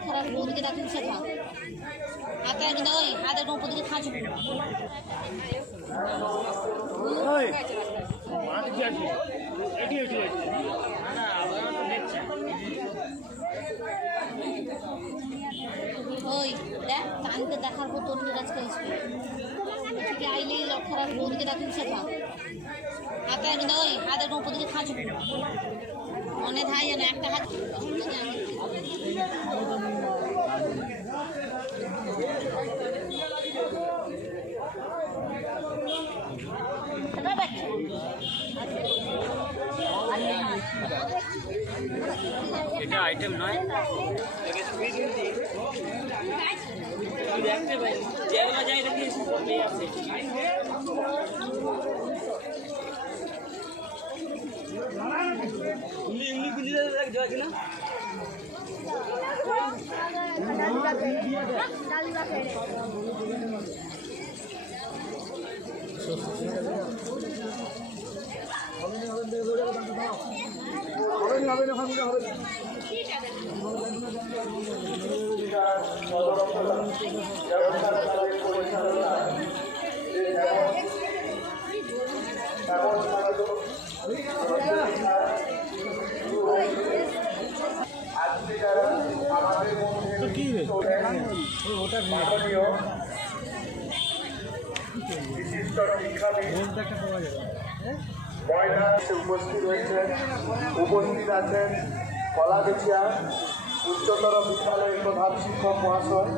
লক্ষরার বৌদিকে ডাকুন শেখা হাতে কিন্তু ওই হাতের কোন পদিকে খাঁচু ওই দেখ কানকে দেখার পর তোর আজকে স্কুলে আইলেই লক্ষরার বৌদিকে ডাকুন শেখা হাতে কিন্তু ওই হাতের কোন পদিকে খাঁচু মনে থাকে যেন একটা হাত এটা আইটেম নয় দেখতে ভাই যেগুলো যাই দেখি আছে ইংলিশ গুলি যাওয়া কিনা বিশিষ্ট শিক্ষাবিদ উপস্থিত হয়েছেন উপস্থিত আছেন কলাগেছিয়া উচ্চতর বিদ্যালয়ের প্রধান শিক্ষক মহাশয়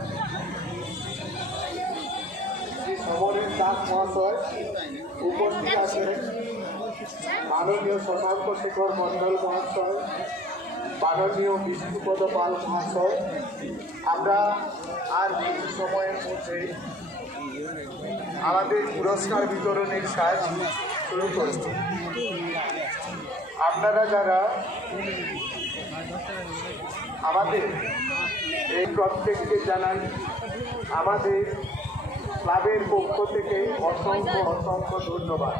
শ্রী সমরেশ দাস মহাশয় উপস্থিত আছেন মাননীয় শশাঙ্ক শেখর মণ্ডল মহাশয় মাননীয় বিষ্ণুপদ পাল মহাশয় আমরা আর কিছু সময়ের মধ্যে আমাদের পুরস্কার বিতরণের কাজ শুরু করছি। আপনারা যারা আমাদের এই প্রত্যেককে জানান আমাদের ক্লাবের পক্ষ থেকে অসংখ্য অসংখ্য ধন্যবাদ।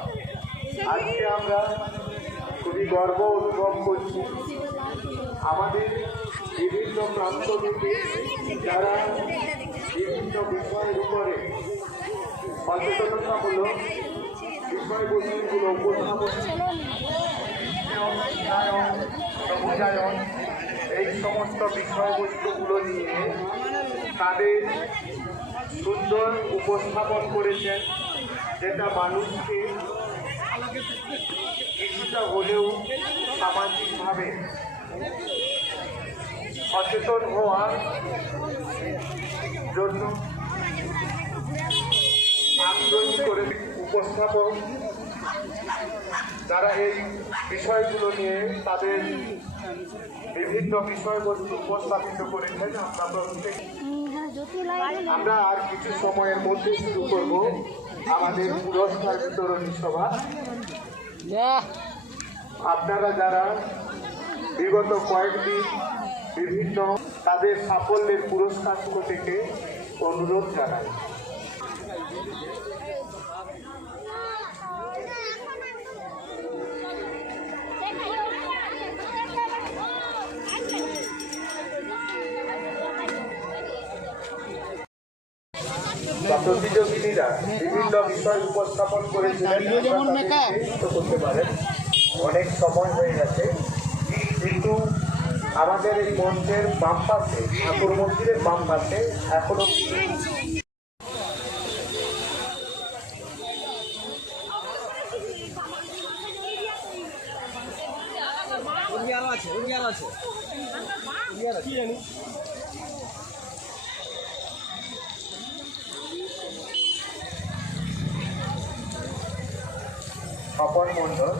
আজকে আমরা খুবই গর্ব অনুভব করছি আমাদের বিভিন্ন প্রান্ত থেকে যারা বিভিন্ন বিষয়ের উপরে সচেতনতামূলক বিষয়বস্তুগুলো উপস্থাপন সবুজায়ন এই সমস্ত বিষয়বস্তুগুলো নিয়ে তাদের সুন্দর উপস্থাপন করেছেন, যেটা মানুষকে কিছুটা হলেও সামাজিকভাবে সচেতন হওয়ার জন্য আগ্রহী করে উপস্থাপক যারা এই বিষয়গুলো নিয়ে তাদের বিভিন্ন বিষয়বস্তু উপস্থাপিত করেছেন। আমরা আর কিছু সময়ের মধ্যে শুরু করব আমাদের পুরস্কার বিতরণী সভা। আপনারা যারা বিগত কয়েকদিন বিভিন্ন তাদের সাফল্যের পুরস্কার থেকে অনুরোধ জানাই। প্রতিযোগিনীরা বিভিন্ন বিষয় উপস্থাপন করেছিলেন, করতে পারেন। অনেক সময় হয়ে গেছে, কিন্তু আমাদের এই মঞ্চের বাম পাশে ঠাকুর মন্দিরের বাম পাশে এখনো স্বপন মণ্ডল